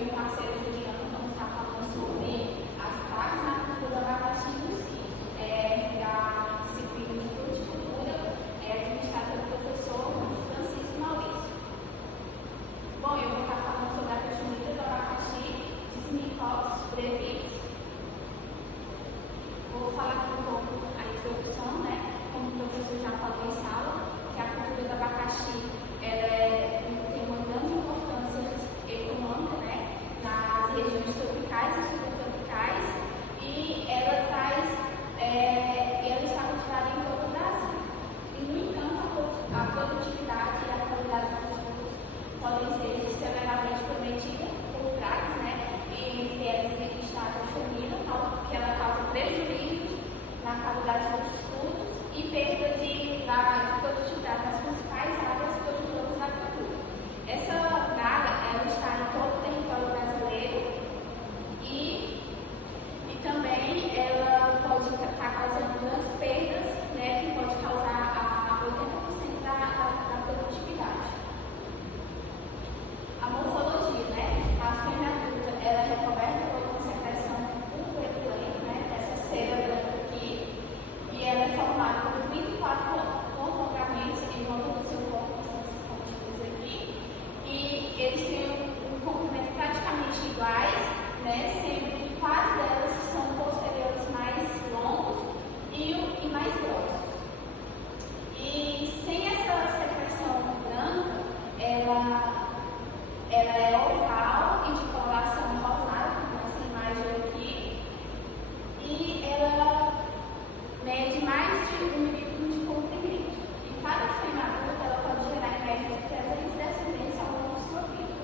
e o parceiro Juliano vamos estar falando sobre as pragas na cultura do abacaxi em si, da disciplina de fruticultura, administrada pelo professor Francisco Maurício. Bom, eu vou estar falando sobre a cochonilha do abacaxi, Dismicops brevis. Vou falar aqui um pouco a introdução, né? Como o professor já falou em sala, que a cultura do abacaxi tem uma grande importância econômica, né? Nas regiões tropicais e subtropicais, e ela está cultivada em todo o Brasil. E, no entanto, a produtividade e a qualidade dos frutos podem ser severamente comprometidas por pragas, né? E entre elas está a cochonilha, que ela causa prejuízos na qualidade dos frutos e perda de produtividade nas principais áreas produtoras da cultura. Essa praga ela está em todo o território brasileiro e também ela pode estar causando grandes perdas, né, que pode causar a 80% da produtividade. A morfologia, né? A fêmea adulta ela é recoberta por uma secreção purpurulenta, né? Essa cera branca aqui, e ela é formada por 34 conglomerados em volta do seu corpo, esses pontinhos aqui, e eles têm um comprimento praticamente iguais, né? Sendo que 4 delas são posteriores mais longos e mais grossos. E sem essa secreção branca, ela é oval e de coloração rosada, como essa imagem aqui, e ela mede mais de 1 milímetro de comprimento. E cada fêmea adulta ela pode gerar em média de 300 descendentes ao longo de sua vida.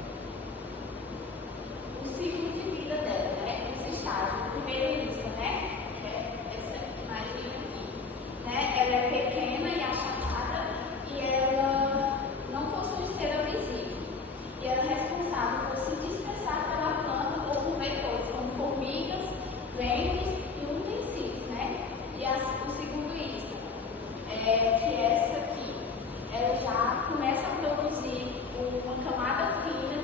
O ciclo de vida dela, né? Esse estágio, a primeira lista, né? Que é essa imagem aqui, né? Ela é pequena e achatada e ela não possui cera visível. E ela é responsável por se dispersar pela planta ou por vetores, como formigas, ventos e utensílios, né? E o segundo isto, que é essa aqui, ela já começa a produzir uma camada fina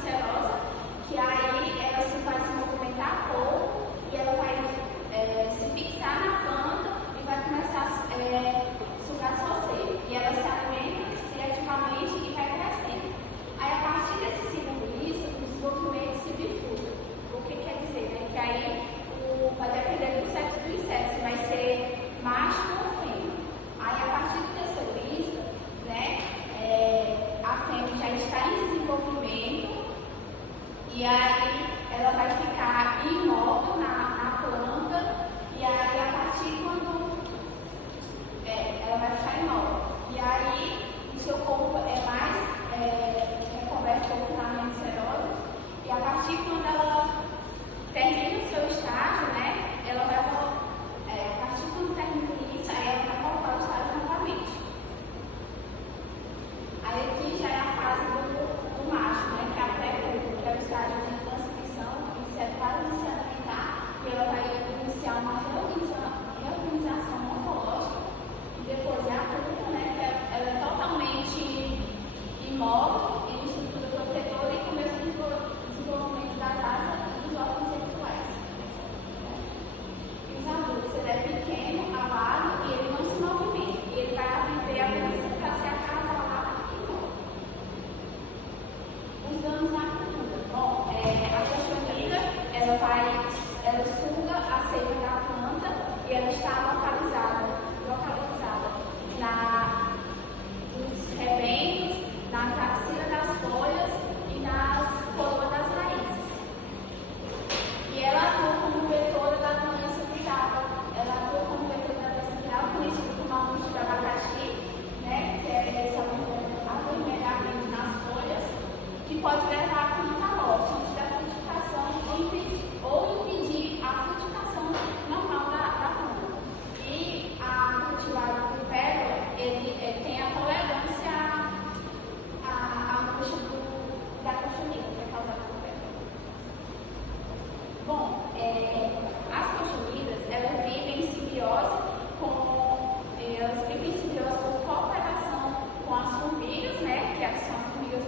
serosa, que aí ela vai se movimentar pouco e ela vai se fixar na planta e vai começar a sugar sua seiva. E ela se alimenta ativamente e vai crescendo. Aí, a partir desse segundo isto, o desenvolvimento se bifurca. O que quer dizer, né? Que aí vai depender do sexo do inseto, se vai ser macho ou fêmea. Aí, a partir do terceiro isto, né? A fêmea já está em desenvolvimento e aí ela vai ficar imóvel na planta e aí, a partir quando ela vai ficar imóvel. E aí, o seu corpo é mais recoberto por filamentos serosos e a partir quando ela termina o seu estágio, né, ela vai a partir quando termina isso, aí ela vai voltar ao estágio novamente. Aí aqui já é a fase do macho, né, que é a pré-pública, que é o estágio de transcrição, inseto para iniciar a alimentar, e ela vai iniciar uma reorganização morfológica e depois é a pública, né, que ela é totalmente imóvel em estrutura protetora e começa o desenvolvimento das asas e dos órgãos sexuais. E os adultos, ele é pequeno, alado e ele não se movimenta. E ele vai viver apenas para se acasalar e morrer. Os danos na cultura. Bom, a cochonilha, ela suga a seiva da planta e ela está localizada nos rebentos, nas axilas das folhas e nas coroas das raízes. E ela atua como vetora da doença viral. Ela atua como vetora da doença viral, conhecida como a angústia do abacaxi, né, que é esse avermelhamento nas folhas, que pode levar a planta à morte antes da frutificação ou impedir a frutificação normal da planta. E a cultivar do pérola, ele tem a tolerância à angústia da cochonilha, que é causada por pérola. Bom, as cochonilhas, elas vivem em simbiose por cooperação com as formigas, né, que são as formigas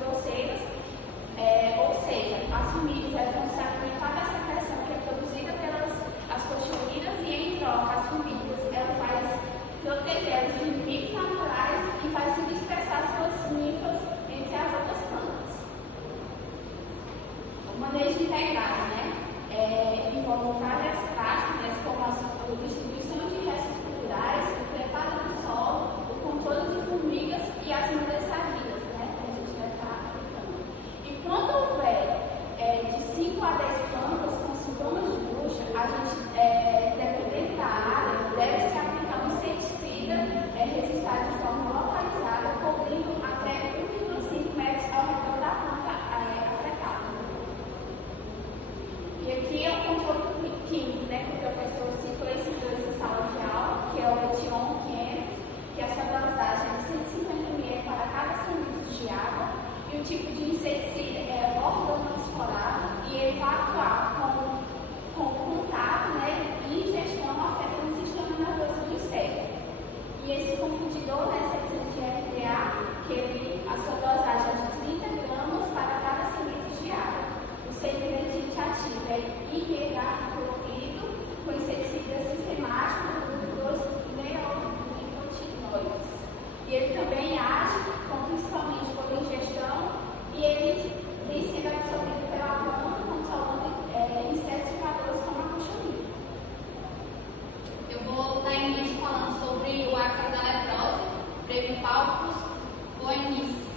E o tipo de inseticida é organoesforado e ele vai atuar com contato, né, e ingestão afeta no sistema nervoso do inseto. E esse confundidor, né, inseticida de RDA, a sua dosagem é de 30 gramas para cada semente de água. O seu ingrediente ativo é imidacloprid, com inseticida sistemático dos neonicotinoides. E ele também age principalmente por ingestão e ele tem sido absorvido pela planta, controlando insetos voadores como a cochonilha. Eu vou dar início falando sobre o ácaro da leprose, Brevipalpus boenicis.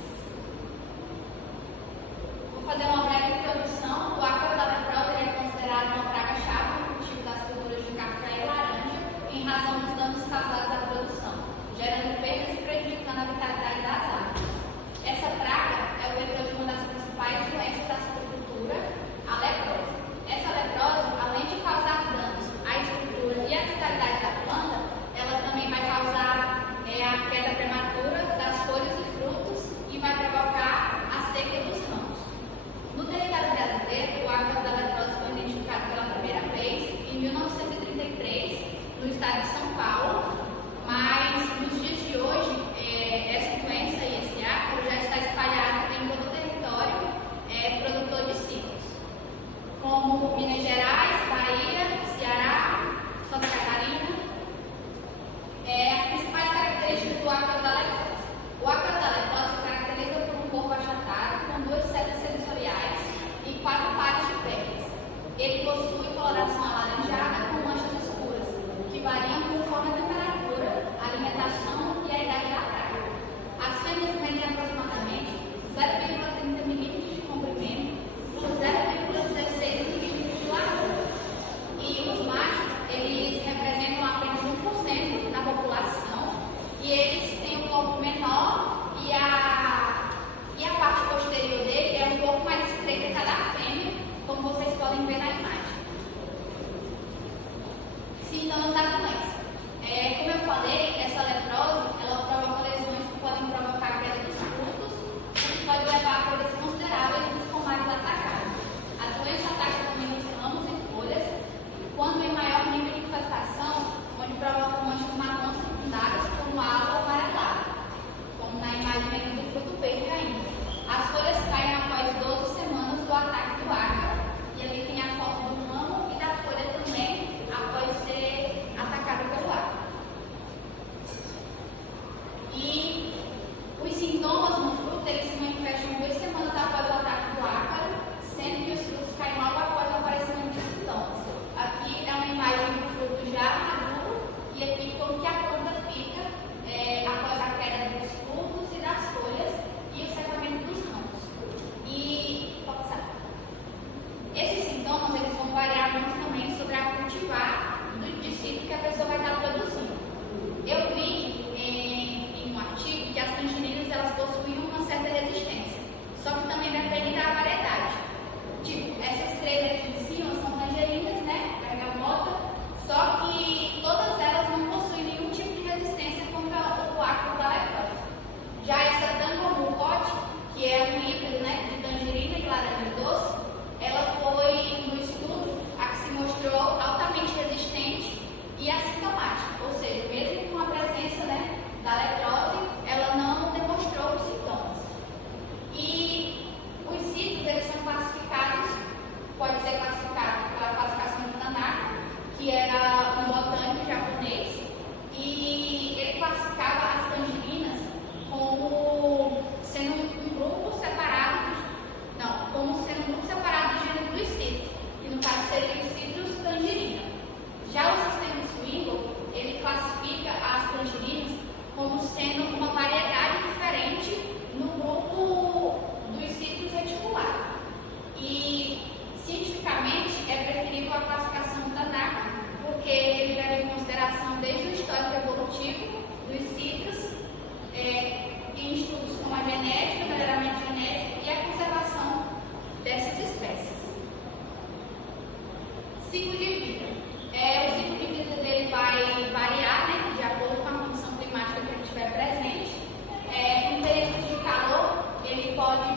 Vou fazer uma breve introdução. O ácaro da leprose é considerado uma praga-chave no cultivo das culturas de café e laranja, em razão dos danos causados à produção, gerando perdas e prejudicando a vitalidade das árvores. Essa praga é o vetor de uma das principais doenças da silvicultura, a leprose. Essa leprose, além de causar danos à estrutura e à vitalidade da planta, ela também vai causar a queda prematura das folhas e frutos e vai provocar a seca dos ramos. No território brasileiro, o ácaro da leprose foi identificado pela primeira vez em 1933, no estado de São Paulo, mas nos dias de hoje, essa doença e esse ácaro já está espalhado em todo o território produtor de cítricos, como Minas Gerais, Bahia, Ceará, Santa Catarina. As principais características do ácaro da leprose. O ácaro da leprose se caracteriza por um corpo achatado, com 2 setas sensoriais e 4 pares de pernas. Ele possui coloração alaranjada com manchas escuras, que variam conforme a temperatura, a alimentação e a idade da praga. As fêmeas medem aproximadamente 0,30 milímetros de comprimento por 0,16 milímetros de largura. E os machos, eles representam apenas 1% da população e eles têm um corpo menor e a parte posterior dele é um pouco mais estreita que a da fêmea, como vocês podem ver na imagem. Sintomas da doença. Como eu falei, essa leprose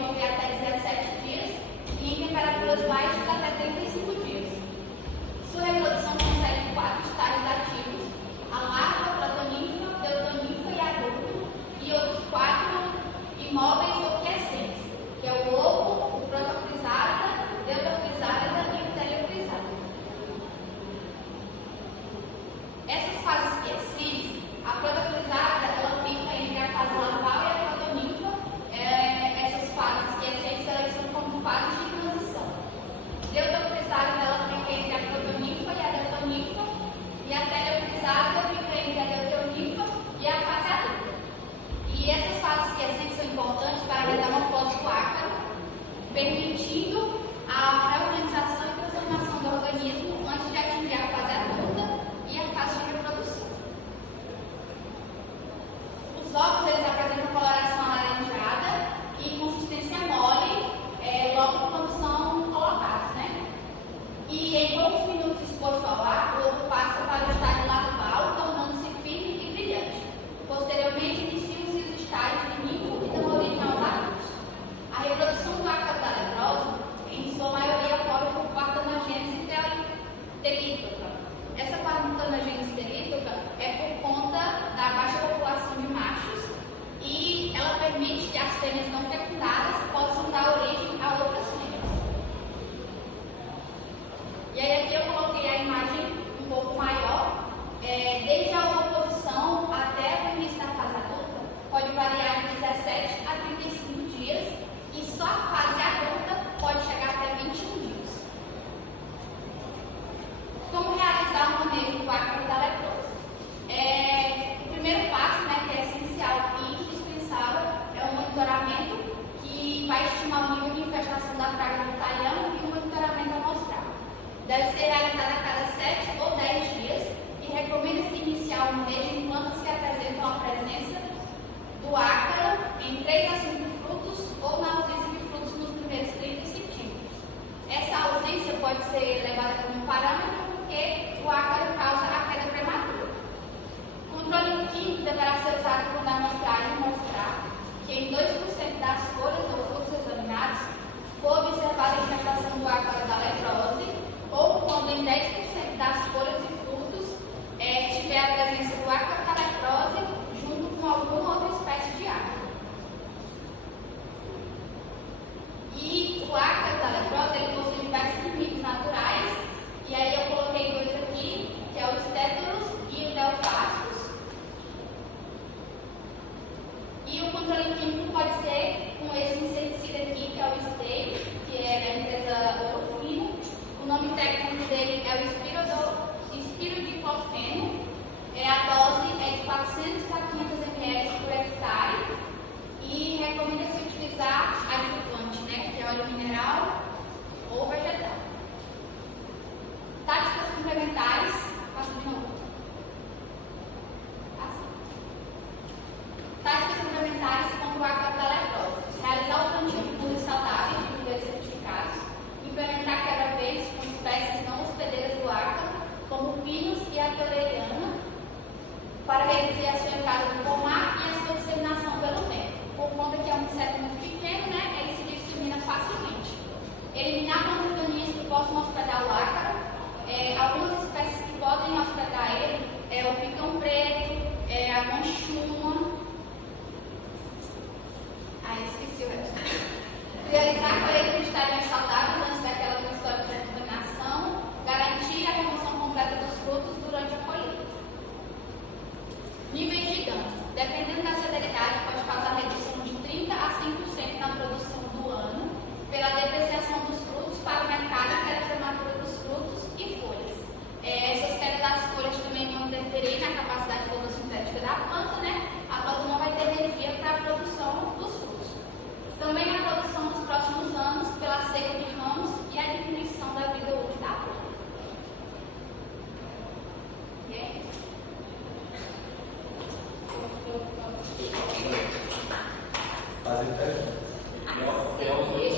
viver até 17 dias e em temperaturas baixas até 35 dias. Sua reprodução consegue 4 estágios ativos: a larva, protoninfa, deutoninfa e adulto, e outros 4 imóveis ou quiescentes, que é o ovo, o protocrisálida, deutocrisálida e o teleocrisálida. Essas fases quiescentes, a protocrisálida ela fica entre a fase larval e a protoninfa. Essas fases quiescentes elas são como fases de transição. Deutocrisálida ela fica entre a protoninfa e a deutoninfa, e a teleocrisálida fica entre a deutoninfa e a fase adulta. E essas fases quiescentes são importantes para a metamorfose do ácaro, permitindo a reorganização e transformação do organismo antes de atingir a fase adulta e a fase de reprodução. Os ovos eles apresentam coloração alaranjada e consistência mole logo quando são colocados, né? E em poucos minutos exposto ao ar, o ovo passa para o estágio larval, tornando-se firme e brilhante. Posteriormente, iniciam-se os estágios de ninfo que dão origem aos adultos. A reprodução do ácaro da leprose, em sua maioria, ocorre por partenogênese telítoca. Essa partenogênese telítoca é por conta da baixa população de machos e ela permite que as fêmeas não fecundadas possam dar origem a outras fêmeas. E aí aqui eu coloquei a imagem um pouco maior. Desde a ovoposição até o início da fase adulta, pode variar de 17 a 35 dias e só a fase adulta pode chegar até 21 dias. Como realizar o manejo do ácaro da leprose? O primeiro passo, né, que é essencial e indispensável, é o monitoramento, que vai estimar o nível de infestação da praga do talhão e o monitoramento amostral. Deve ser realizado a cada 7 ou 10 dias e recomenda-se iniciar o manejo em plantas que apresentam a presença do ácaro em 3 a 5 frutos ou na ausência de frutos nos primeiros 30 centímetros. Essa ausência pode ser levada como parâmetro porque o ácaro causa a queda prematura. O controle químico deverá ser usado quando a amostragem mostrar que em 2% das folhas ou frutos examinados for observada a infestação do ácaro da leprose, ou quando em 10% das folhas e frutos tiver a presença do ácaro da leprose junto com alguma outra espécie de ácaro. E o ácaro da leprose ele possui diversos inimigos naturais, e aí eu coloquei 2 aqui, que é o Stétulos e o Delphastus. E o controle químico pode ser com esse inseticida aqui, que é o Stay, que é da empresa Orofino. O nome técnico dele é o espirodiclofeno. A dose é de 400 a 500 ml por hectare. E recomenda-se utilizar adjuvante, né, que é óleo mineral ou vegetal. Táticas complementares. Passa de novo. Assim. Táticas complementares contra o ácaro da leprose. Realizar o plantio de mudas saudáveis de cultores certificados. Implementar quebra-verdes com espécies não hospedeiras do ácaro, como o pinus e a toleiriana, para reduzir a sua entrada do pomar e a sua disseminação pelo vento. Por conta que é um inseto muito pequeno, né, ele se dissemina facilmente. Eliminar montaninhas que possam hospedar o ácaro. Algumas espécies que podem hospedar ele é o picão preto, a manchuma. Esqueci o resto. Priorizar